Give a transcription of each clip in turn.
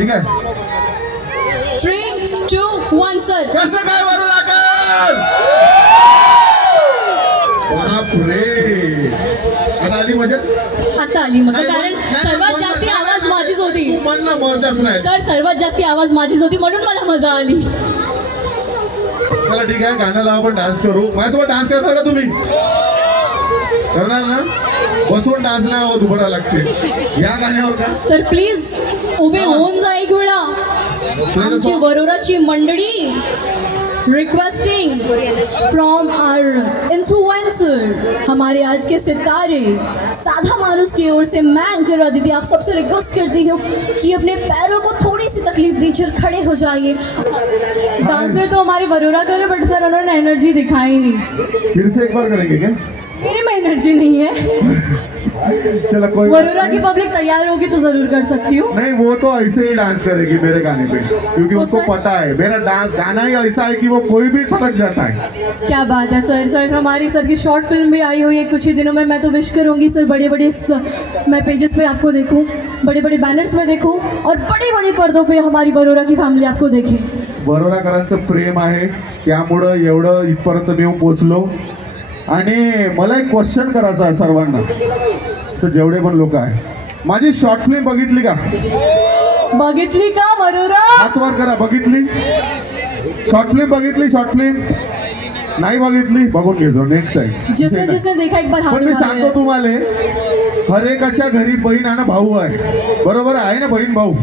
ठीक आहे 3, 2, 1 सर. कसं काय वरून आकार बापरे आता आली मजा. आता आली मजा कारण सर्वात जास्ती आवाज माझीच होती. म्हणणं मजाच नाही सर सर्वात जास्ती आवाज माझीच होती म्हणून मला मजा आली. चला ठीक आहे गाणं लावा आपण डान्स करू. माझ्यासोबत डान्स करणार का तुम्ही करणार ना. बसून डान्स नाही होत उभं राहावं लागते या गाण्यावर का. तर प्लीज उभे होऊन जा एक वेळा. आमची वरोराची मंडळी रिक्वेस्टिंग फ्रॉम आवर इन्फ्लुएंसर हमारे आज के सितारे साधा मानुस की ओर से मैं एंकर अदिति आप सबसे रिक्वेस्ट करती हूँ कि अपने पैरों को थोड़ी सी तकलीफ दीजिए और खड़े हो जाइए. डांसर तो हमारे वरोरा करे बट सर उन्होंने एनर्जी दिखाई नहीं. फिर से एक बार करेंगे क्या. मेरे में एनर्जी नहीं है. चलो कोई वरोरा की पब्लिक तैयार होगी तो जरूर कर सकती हूँ. नहीं वो तो ऐसे ही डांस करेगी मेरे गाने पे क्योंकि उसको पता है मेरा डांस गाना ही ऐसा है कि वो कोई भी फटक जाता है. क्या बात है सर. सर हमारी सर की शॉर्ट फिल्म भी आई हुई है कुछ ही दिनों में. मैं तो विश करूंगी सर बड़े बड़े मैं पेजेस पे आपको देखूं बड़े बड़े बैनर्स में देखूं और बड़े बड़े पर्दों पे हमारी वरोरा की फॅमिली आपको देखे. वरोराकरांचं प्रेम आहे त्यामुळं एवढं इथपर्यंत मी पोहोचलो. आणि मला एक क्वेश्चन करायचा आहे सर्वांना तर जेवढे पण लोक आहे माझी शॉर्ट फिल्म बघितली का. बघितली का वरोरा हात वर करा. बघितली शॉर्ट फिल्म बघितली. शॉर्ट फिल्म नाही बघितली बघून घेतो नेक्स्ट टाइम. जिसने देखा एक बार हाथ पण मी सांगतो तुम्हाला हर एकाच्या घरी बहीण आणि भाऊ आहे बरोबर आहे ना. बहीण भाऊ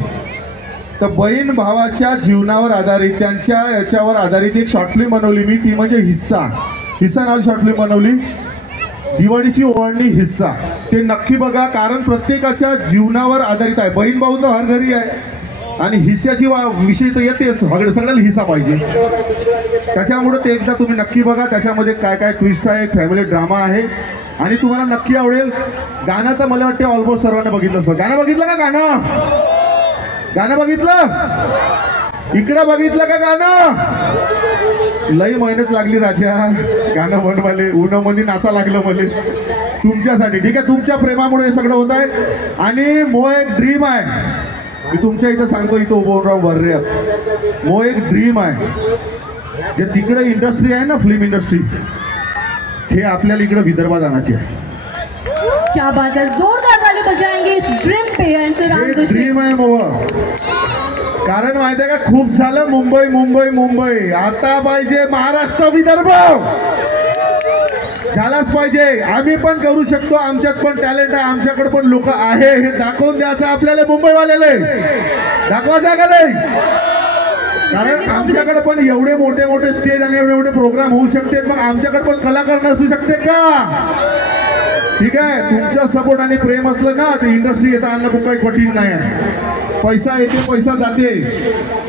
तर बहीण भावाच्या जीवनावर आधारित त्यांच्या याच्यावर आधारित एक शॉर्ट फिल्म बनवली मी. ती म्हणजे हिस्सा नाव शॉर्ट फिल्म बनवली. दिवाळीची ओवाळणी हिस्सा ते नक्की बघा कारण प्रत्येकाच्या जीवनावर आधारित आहे. बहीण भाऊ तर हर घरी आहे आणि हिस्साची विषय तर येतेच सगळ्याला हिस्सा पाहिजे. त्याच्यामुळे ते एकदा तुम्ही नक्की बघा. त्याच्यामध्ये काय काय ट्विस्ट आहे फॅमिली ड्रामा आहे आणि तुम्हाला नक्की आवडेल. गाणं तर मला वाटते ऑलमोस्ट सर्वांना बघितलं असतं. गाणं बघितलं का. गाणं बघितलं इकडं बघितलं का. गाणं लई मेहनत लागली राजा गाणं बनवाले. उन्हामध्ये नाचा लागलं मला तुमच्यासाठी. ठीक आहे तुमच्या प्रेमामुळे हे सगळं होत आहे. आणि मो एक ड्रीम आहे मी तुमच्या इथं सांगतो इथं उभं राहून भररे. मो एक ड्रीम आहे जे तिकडे इंडस्ट्री आहे ना फिल्म इंडस्ट्री हे आपल्याला इकडे विदर्भात आणायची आहे. क्या बात है. जोरदार ताली बजाएंगे इस ड्रीम पे. ड्रीम आहे मो कारण माहिती आहे का खूप झालं मुंबई आता पाहिजे महाराष्ट्र विदर्भ झालाच पाहिजे. आम्ही पण करू शकतो. आमच्यात पण टॅलेंट आहे. आमच्याकडे पण लोक आहे हे दाखवून द्यायचं आपल्याला मुंबईवाल्याला दाखवायचं का नाही. कारण आमच्याकडे पण एवढे मोठे स्टेज आणि एवढे प्रोग्राम होऊ शकते. मग आमच्याकडे पण कलाकार नसू शकते का. ठीक आहे तुमच्या सपोर्ट आणि प्रेम असलं ना ते इंडस्ट्री येतं आणणं खूप काही कठीण नाही आहे. पैसा येते पैसा जाते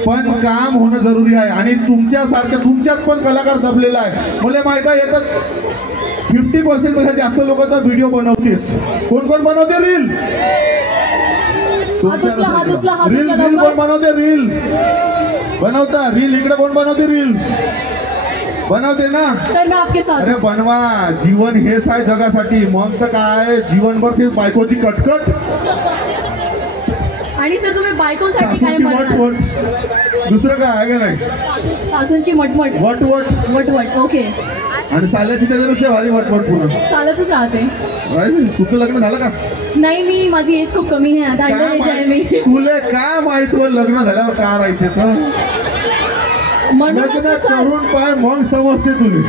पण काम होणं जरुरी आहे. आणि तुमच्यासारख्या तुमच्यात पण कलाकार दबलेला आहे. मला माहित आहे याच्यात 50% पेक्षा जास्त लोक तर व्हिडिओ बनवतेस. कोण बनवते रील. रील कोण बनवते. रील बनवता रील इकडे कोण बनवते. रील बनवते ना सर मैं आपके साथ. अरे बनवा. जीवन हेच आहे जगासाठी. मग तर काय जीवनभर ते बायकोची कटकट आणि सर तुम्ही बायकोसाठी काय म्हणणार. दुसरं काय आहे का नाही. सासूंची मटमट वटवट ओके. आणि साल्याची त्याच्यापेक्षा भारी वटवट पूर्ण सालाच राहते. तुझं लग्न झालं का. नाही मी माझी एज खूप कमी आहे. आता एज आहे मी. तुला काय माहित लग्न झाल्यावर का राहायचं करून पाय मग समजते तुला.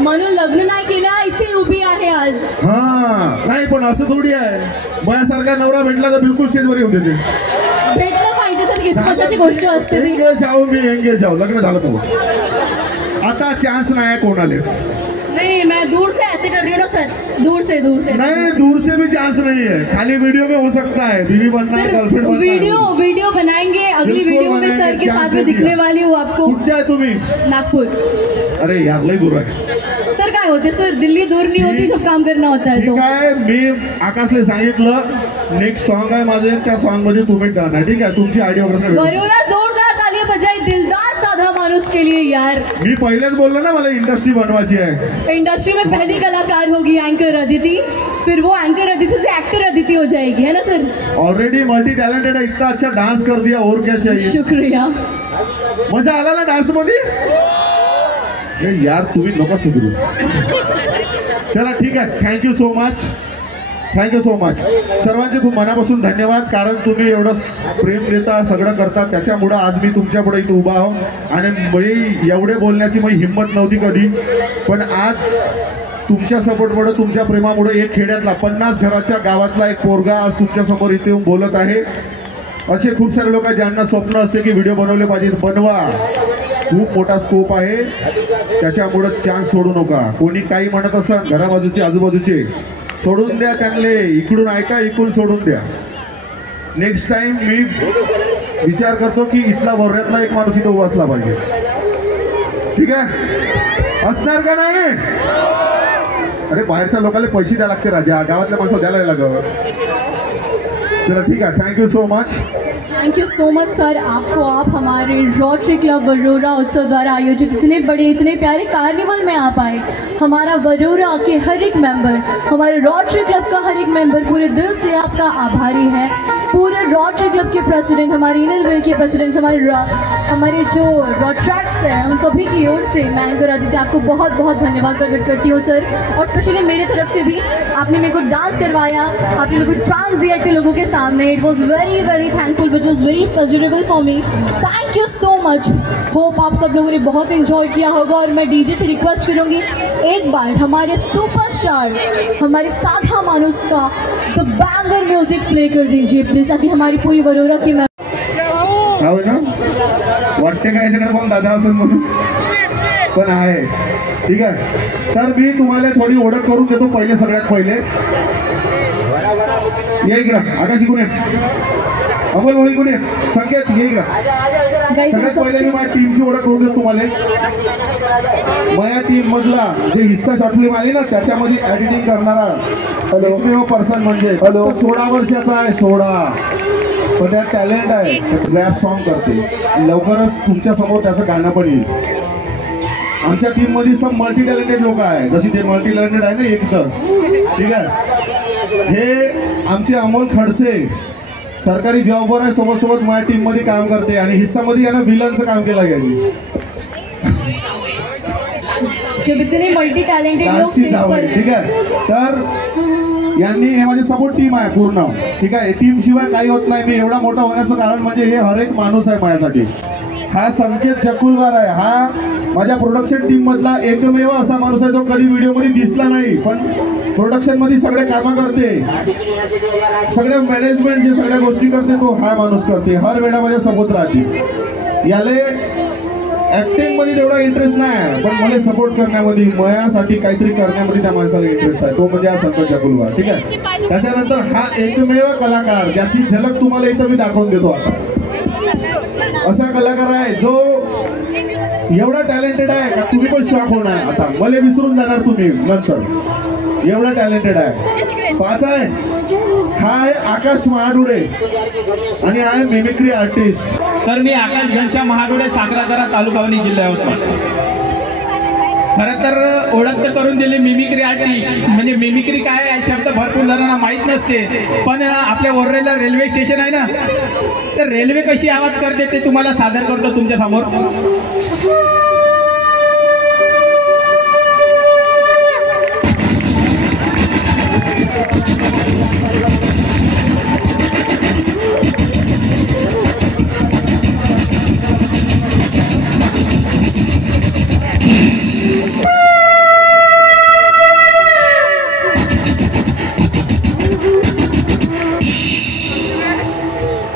म्हणून लग्न नाही केलं इथे उभी आहे आज. हा नाही पण असं थोडी आहे. माझ्यासारखा नवरा भेटला तर बिलकुल स्टेजवर येऊन देते. भेटलं पाहिजे तर किस्मताची गोष्ट असते. मी एंगेज जाऊ लग्न झालं तो आता चान्स नाही कोणाला. नहीं मैं दूर से ऐसे कर रही हूँ ना सर. दूर से नहीं दूर से भी चांस नहीं है. खाली वीडियो में हो सकता है. बीवी बनना है गर्लफ्रेंड बनना है. वीडियो बनाएंगे. अगली वीडियो में सर के साथ में दिखने वाली हूँ आपको. कुठच्या आहे तुम्ही. नागपुर. अरे यार लई दूर आहे. सर काय होते सर दिल्ली दूर नहीं होती जब काम करना होता है. तो काय मी आकाशला सांगितलं नेक्स्ट सॉन्ग आहे माझे त्या सॉन्ग मध्ये तुम्ही गाणं ठीक आहे तुमची ऑडिओग्राफी. वरोरा जोरदार तालियां बजाई. दिलदार साधा माणूस और उसके लिए यार मी पहिलेच बोललो ना मला इंडस्ट्री बनवायची आहे. इंडस्ट्री में पहली कलाकार होगी एंकर अदिति, फिर वो एंकर अदिति से एक्टर अदिति हो जाएगी, है ना सर? ऑलरेडी मल्टी टैलेंटेड है, इतना अच्छा डांस कर दिया, और क्या चाहिए. शुक्रिया. मजा आला ना डान्स मध्ये. नाही यार तुम्ही नका सुधरू. चला ठीक आहे, thank you so much. Thank you so much. सर्वांचे खूप मनापासून धन्यवाद, कारण तुम्ही एवढं प्रेम देता, सगळं करता, त्याच्यामुळं आज मी तुमच्या पुढे इथे उभा आहो. आणि मी एवढे बोलण्याची माझी हिंमत नव्हती कधी, पण आज तुमच्या सपोर्टमुळे, तुमच्या प्रेमामुळे एक खेड्यातला 50 घराच्या गावातला एक पोरगा आज तुमच्या समोर इथे येऊन बोलत आहे. असे खूप सारे लोक ज्यांना स्वप्न असते की व्हिडिओ बनवले पाहिजेत, बनवा. खूप मोठा स्कोप आहे, त्याच्यामुळं चान्स सोडू नका. कोणी काही म्हणत असं घराबाजूचे आजूबाजूचे सोडून द्या, त्यांना इकडून ऐका, इकडून सोडून द्या. नेक्स्ट टाइम मी विचार करतो की इथला वर्ध्यातला एक माणूस इथं उभा असला पाहिजे. ठीक आहे, असणार का नाही? अरे बाहेरच्या लोकांना पैसे द्यायला लागते राजा, गावातल्या माणसं द्यायला लागत. चला ठीक आहे, thank you so much. Thank you so much sir आपको. आप हमारे रोटरी क्लब वरोरा उत्सव द्वारा आयोजित इतने बड़े इतने प्यारे कार्निवल में आप आए. हमारा वरोरा के हर एक मेंबर, हमारे रोटरी क्लब का हर एक मेंबर पूरे दिल से आपका आभारी है. पूरे रोटरी क्लब के प्रेसिडेंट, हमारे इनर वेल के प्रेसिडेंट, हमारे जो रोट्रैक्ट्स हैं, उन सभी की ओर से मैं एंकर अदिति आपको बहुत बहुत धन्यवाद प्रकट करती हूँ सर. और स्पेशली मेरे तरफ से भी आपने मेरे को डांस करवाया, आपने मेरे को चांस दिया इतने लोगों के सामने. It was very very thankful, which was very pleasurable for me. Thank you so much. Hope आप सब लोगों ने बहुत इन्जॉय किया होगा. और मैं डीजे से रिक्वेस्ट करूँगी, एक बार हमारे सुपरस्टार, हमारे साधा मानुस का द बैंगर म्यूजिक प्ले कर दीजिए प्लीज, ताकि हमारी पूरी वरोरा की ना वाटते काय सगळं पण दादा असं म्हणून पण आहे. ठीक आहे, तर मी तुम्हाला थोडी ओळख करून देतो. पहिले सगळ्यात पहिले ये इकडं, आकाश इकडून ये, अमोल भाऊ इकडून ये, संकेत ये इकडं. सगळ्यात पहिले मी माझ्या टीमची ओळख करून देतो तुम्हाला. माझ्या टीम मधला जे हिस्सा शॉर्ट फिल्म आली ना, त्याच्यामध्ये एडिटिंग करणारा एकमेव पर्सन म्हणजे 16 वर्षाचा आहे. 16, पण त्यात टॅलेंट आहे, रॅप सॉन्ग करते. लवकरच तुमच्या समोर त्याचं गाणं पण येईल. आमच्या टीम मध्ये सब मल्टी टॅलेंटेड लोक आहे, जशी ते मल्टी टॅलेंटेड आहे ना एकदम. ठीक आहे, हे आमचे अमोल खडसे सरकारी जॉबवर आहे, सोबत सोबत माझ्या टीम मध्ये काम करते. आणि हिस्सामध्ये यानं विलनचं काम केलं गेली. जब इतने मल्टी टैलेंटेड लोग स्टेज पर, ठीक आहे, तर यांनी हे माझी सपोर्ट टीम आहे पूर्ण. ठीक आहे, टीम शिवाय काही होत नाही. मी एवढा मोठा होण्याचं कारण म्हणजे हे हर एक माणूस आहे माझ्यासाठी. हा संकेत चकुलवार आहे, हा माझ्या प्रोडक्शन टीम मधला एकमेव असा माणूस आहे जो कधी व्हिडिओ मध्ये दिसला नाही, पण प्रोडक्शन मध्ये सगळे कामं करते, सगळे मॅनेजमेंट जे सगळ्या गोष्टी करते तो हा माणूस करते. हर वेळा माझ्या सोबत राहते. याले ऍक्टिंग मध्ये तेवढा इंटरेस्ट नाही, पण मला सपोर्ट करण्यामध्ये, माझ्यासाठी काहीतरी करण्यामध्ये त्या माणसाला इंटरेस्ट आहे. तो म्हणजे हा संकेत चकुलवार. ठीक आहे, त्याच्यानंतर हा एकमेव कलाकार ज्याची झलक तुम्हाला इथं मी दाखवून देतो. आता असा कलाकार आहे जो एवढा टॅलेंटेड आहे का तुम्ही पण शॉक होणार. आता मला विसरून जाणार तुम्ही नंतर, एवढा टॅलेंटेड आहे. 5 आहे, हा आहे आकाश महाडुडे आणि हा आहे मिमिक्री आर्टिस्ट. तर मी आकाश घनश्याम महाडुडे, साखरादरा तालुका वणी जिल्हा यवतमाळ. खरं तर ओळख तर करून दिली मिमिक्री आर्टिस्ट. म्हणजे मिमिक्री काय आहे शब्द भरपूर जणांना माहीत नसते, पण आपल्या वर्रेला रेल्वे स्टेशन आहे ना, तर रेल्वे कशी आवाज करते ते तुम्हाला सादर करतो तुमच्या समोर.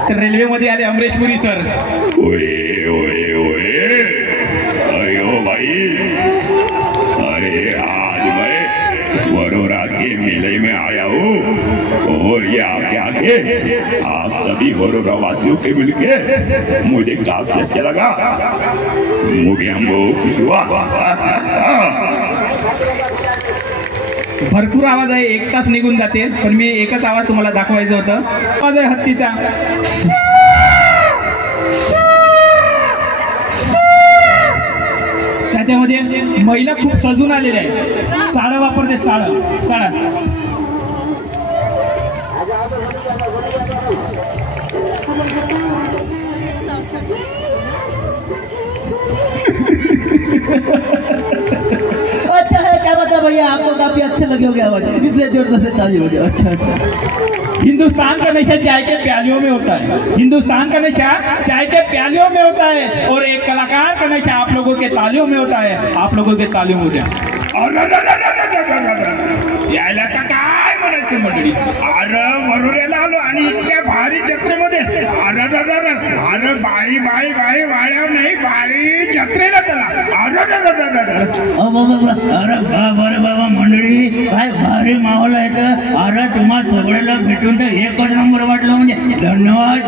रेल्वेमध्ये आले अमरीश पुरी सर. ओए ओए ओए, अरे ओ भाई, अरे आज मैं वरोरा के मेले में आया हूँ और ये आपके आगे आप सभी वरोरा वासियों के मिलके मुझे काफी अच्छा लगा. मुझे हमको खुश हुआ. भरपूर आवाज आहे, 1 तास निघून जाते, पण मी एकच आवाज तुम्हाला दाखवायचं होतं. आवाज आहे हत्तीचा. त्याच्यामध्ये महिला खूप सजून आलेल्या आहेत. चाळं वापरते, चाळा. अच्छा है, क्या बात है भैया, आपको काफी अच्छे लगे होंगे आवाज, इसलिए जोर से ताली बजाओ। अच्छा। हिंदुस्तान का नशा चाय के प्यालियों में होता है, हिंदुस्तान का नशा चाय के प्यालियों में होता है, और एक कलाकार का नशा आप लोगों के तालियों में होता है. आप लोगों के तालियों में यायला का काय म्हणायचं मंडळी. अरे वरोऱ्याला आलो आणि इतक्या भारी जत्रेमध्ये अरे बाई वाड्यावर नाही, बाई जत्रेला चला. अरे बाबा मंडळी, काय भारी माहोल आहे तर. अरे तुम्हा सगळ्याला भेटून तर एकच नंबर वाटलं. म्हणजे धन्यवाद.